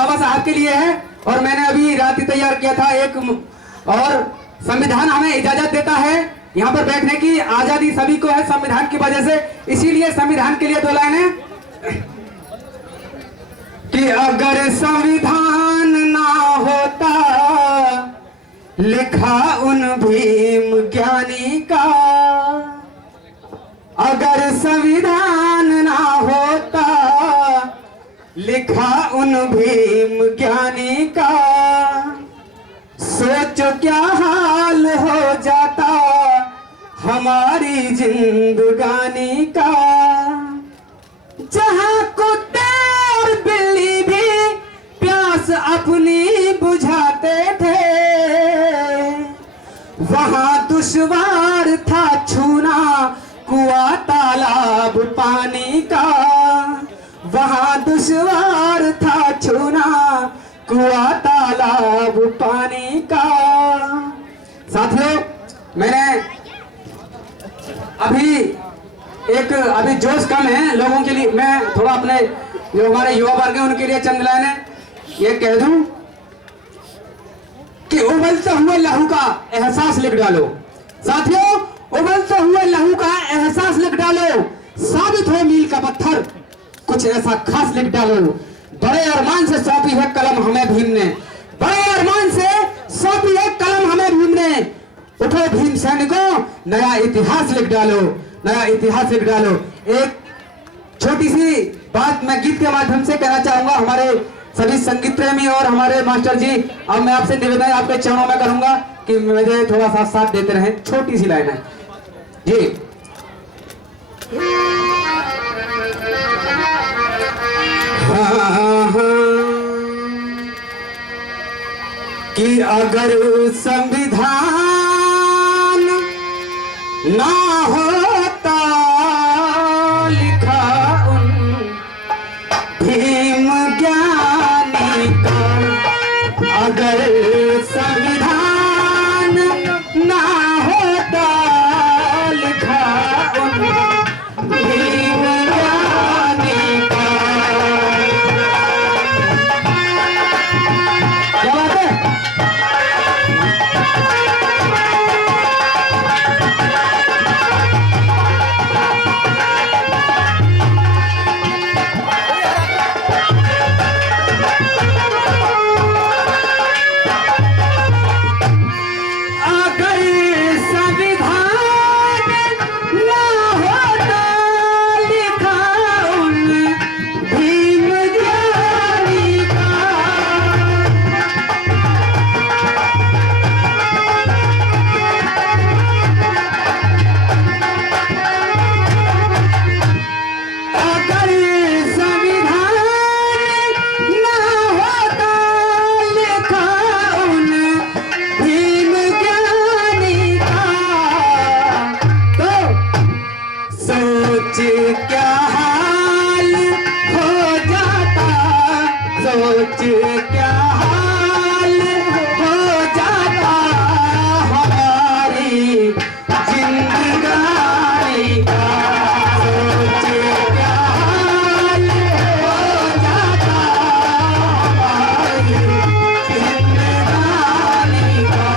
बाबा साहब के लिए है। और मैंने अभी रात ही तैयार किया था एक, और संविधान हमें इजाजत देता है यहाँ पर बैठने की, आजादी सभी को है संविधान की वजह से। इसीलिए संविधान के लिए 2 लाइनें कि अगर संविधान ना होता लिखा उन भीम ज्ञानी का, अगर संविधान ना होता लिखा उन भीम ज्ञानी का, सोचो क्या हाल हो जाता हमारी जिंदगानी का। जहां कुत्ते और बिल्ली भी प्यास अपनी बुझाते थे, वहां दुश्वार था छूना कुआं तालाब पानी का, वहां दुश्वार था छूना कुआं तालाब पानी का। साथियों, मैंने अभी जोश कम है लोगों के लिए, मैं थोड़ा अपने जो हमारे युवा वर्ग है उनके लिए चंद लाइनें ये कह दूं कि उबलते हुए लहू का एहसास लिख डालो। साथियों, उबलते हुए लहू का एहसास लिख डालो, साबित हो मील का पत्थर कुछ ऐसा खास लिख डालो। बड़े अरमान से सौंपी है कलम हमें भीम ने, बड़े अरमान से सौंपी है कलम हमें भीम ने। उठो भीम सैनिकों, नया इतिहास लिख डालो, नया इतिहास लिख डालो। एक छोटी सी बात मैं गीत के माध्यम से कहना चाहूंगा हमारे सभी संगीत प्रेमी और हमारे मास्टर जी। अब मैं आपसे निवेदन आपके चरणों में करूंगा कि मुझे थोड़ा सा साथ देते रहें। छोटी सी लाइन है जी। कि अगर संविधान ना होता लिखा उन भीम ज्ञानी का, अगर संविधान ना होता लिखा उन भीम ज्ञानी का। क्या बात है? क्या हाल हो जाता, सोच क्या हाल हो जाता हमारी जिंदगानी का, सोच क्या हाल हो जाता हमारी जिंदगानी का।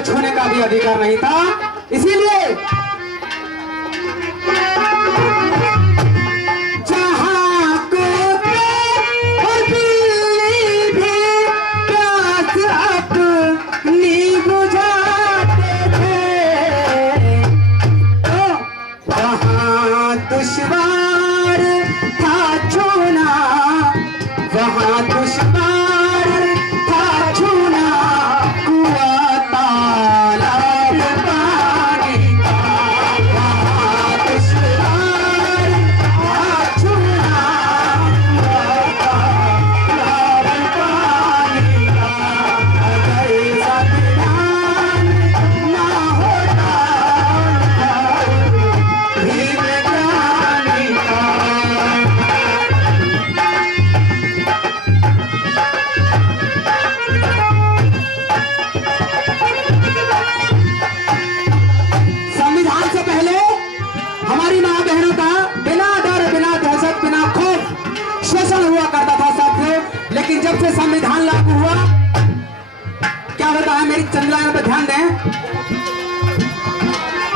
छूने का भी अधिकार नहीं था, इसीलिए जहां कुत्ते और बिल्ली भी प्यास अपनी बुझाते थे, तो वहां दुश्वार था छूना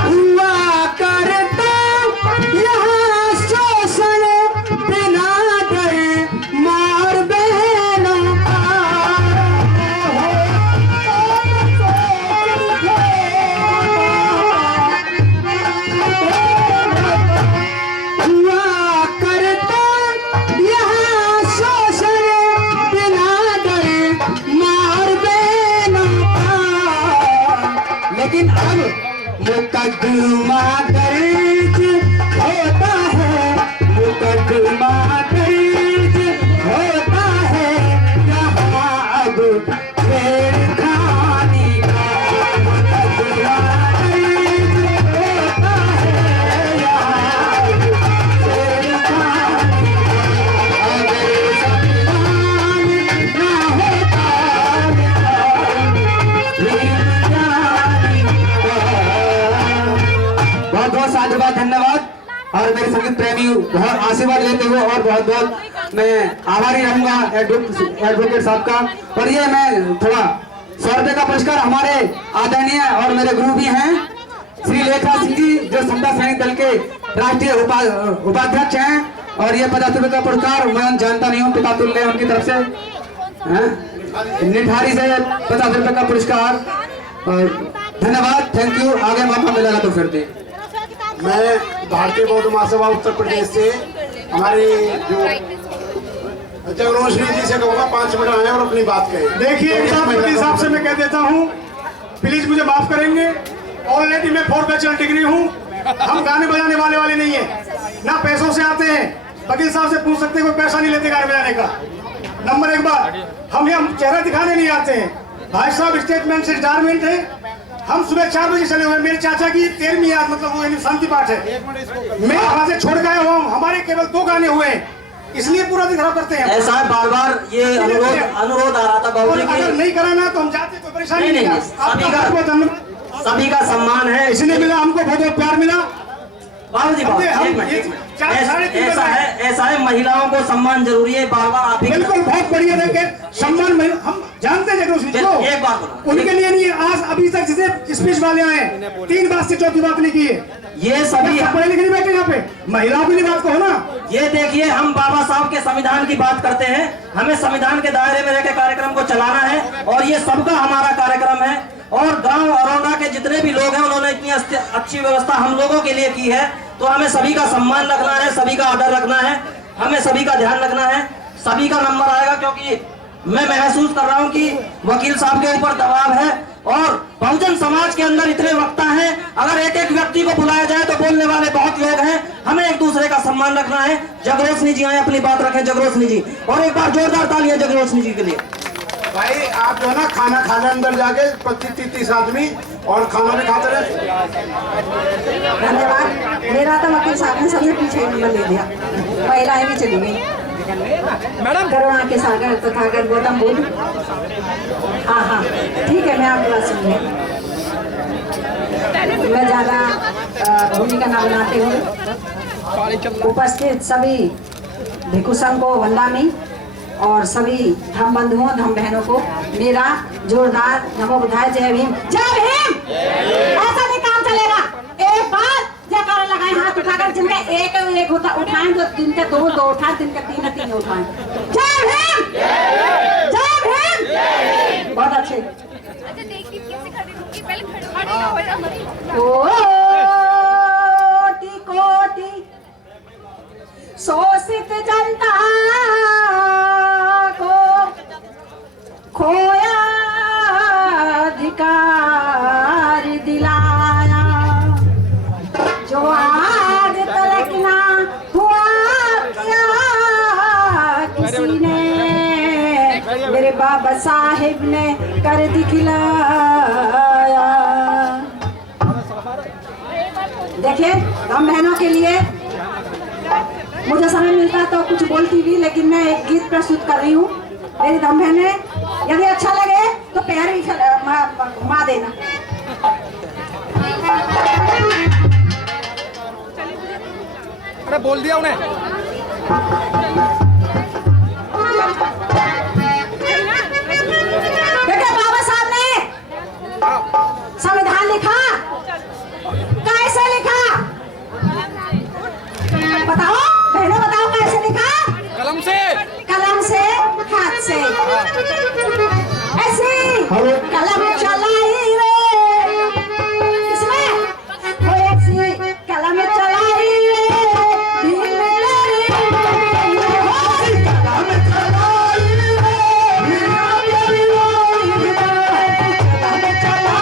हुआ करता यहाँ शोषण बिना डरे मार बहनों का। हुआ करता यहाँ शोषण बिना डरे मार बहनों का। लेकिन अब मुकदमा दर्ज होता है, मुकदमा दर्ज होता है यहाँ अब छेड़खानी का। मुकदमा दर्ज होता है यहाँ अब छेड़खानी का। अगर संविधान ना होता बहुत बहुत साधुवाद, धन्यवाद। और मेरे संगीत प्रेमी बहुत आशीर्वाद लेते हुए और बहुत बहुत मैं आभारी रहूंगा एडवोकेट साहब का। और ये मैं थोड़ा 100 रुपए का पुरस्कार हमारे आदरणीय और मेरे गुरु भी हैं श्री लेखा सिंह जी, जो समता सैनिक दल के राष्ट्रीय उपाध्यक्ष हैं। और ये 50 रुपए का पुरस्कार मैं जानता नहीं हूँ, पिता तुल्य उनकी तरफ से निठारी से 50 रुपए का पुरस्कार। धन्यवाद, थैंक यू। आगे मौका मिलेगा तो फिर दे। मैं भारतीय बौद्ध महासभा उत्तर प्रदेश से हमारे जो जगरोशनी जी से कहूँगा 5 मिनट आए और अपनी बात कहें। देखिए साहब से मैं कह देता हूँ, प्लीज मुझे माफ करेंगे। ऑलरेडी मैं 4th बैचलर डिग्री हूँ। हम गाने बजाने वाले नहीं है, ना पैसों से आते हैं। वकील साहब से पूछ सकते हैं, कोई पैसा नहीं लेते गाने बजाने का। नंबर 1 बात, हम यहाँ चेहरा दिखाने नहीं आते हैं। भाई साहब स्टेटमेंट से रिटायरमेंट है। हम सुबह 4 बजे चले हुए। मेरे चाचा की 13वीं याद मतलब वो शांति पाठ है। मैं वहां से छोड़ गया हूँ। हमारे केवल 2 गाने हुए हैं, इसलिए पूरा दिन खराब करते हैं। ऐसा है, बार बार ये अनुरोध आ रहा था बाबू जी अगर नहीं कराना तो हम जाते, कोई परेशानी नहीं। सभी का सम्मान है, इसलिए मिला हमको बहुत प्यार मिला। बाबू जी ऐसा है, महिलाओं को सम्मान जरूरी है। बार बार आप बिल्कुल बहुत बढ़िया देखे सम्मान हम जानते हैं जगरोशनी जी को। एक बात उनके लिए नहीं है। आज अभी तक जिसे स्पीच वाले आए 3 बात से चौथी बात नहीं की है। ये सभी पढ़े लिखे नहीं बैठे यहाँ पे, महिलाओं की बात कहो ना। ये देखिए, हम बाबा साहब के संविधान की बात करते हैं। हमें संविधान के दायरे में रहकर कार्यक्रम को चलाना है और ये सबका हमारा कार्यक्रम है। और गांव अरौंडा के जितने भी लोग हैं, उन्होंने इतनी अच्छी व्यवस्था हम लोगों के लिए की है, तो हमें सभी का सम्मान रखना है, सभी का आदर रखना है, हमें सभी का ध्यान रखना है। सभी का नंबर आएगा, क्योंकि मैं महसूस कर रहा हूं कि वकील साहब के ऊपर दबाव है और बहुजन समाज के अंदर इतने वक्ता हैं। अगर एक एक व्यक्ति को बुलाया जाए तो बोलने वाले बहुत लोग हैं। हमें एक दूसरे का सम्मान रखना है। जगरोशनी जी आए, अपनी बात रखें। जगरोशनी जी, और एक बार जोरदार तालियां जगरोशनी जी के लिए। भाई आप जो है ना खाना खाने अंदर जाके 25-30 आदमी और खाना भी खाते रहे। धन्यवाद। मेरा तो वकील साहब ने सबसे पीछे नंबर ले लिया, महिलाएं भी चली गई। मैडम करुणा के सागर तथागत गौतम बुद्ध। हाँ ठीक है, मैं आपकी बात सुनिए। मैं ज्यादा भूमिका न बनाते हुए उपस्थित सभी भिक्षु संघ को वंदना और सभी धर्म बंधुओं धर्म बहनों को मेरा जोरदार नमो बुद्धाय। जय भीम। जय भीम। ऐसा नहीं काम चलेगा। एक बार जयकारा लगाए, हाथ उठाकर, जिनका एक उठाएं, जो जिनके 2 उठाएं, जिनके 3 उठाएं। जय भीम। जय भीम। बहुत अच्छे। कोटि कोटि शोषित जनता को खोया अधिकार दिलाया, जो आज तक ना हुआ क्या किसी ने, मेरे बाबा साहिब ने कर दिखलाया। देखिए, हम बहनों के लिए मुझे समय मिलता तो कुछ बोलती भी, लेकिन मैं एक गीत प्रस्तुत कर रही हूँ। मेरी धम बहने, यदि अच्छा लगे तो प्यार भी माँ देना। अरे बोल दिया उन्हें। देखिए, बाबा साहब ने हेलो कलम चलाई रे किसने वो ऐसी कलम चलाई रे दिल तेरी कलम चलाई रे दिल तेरी कलम चलाई रे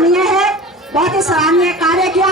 सराहनीय है, बहुत ही सराहनीय कार्य किया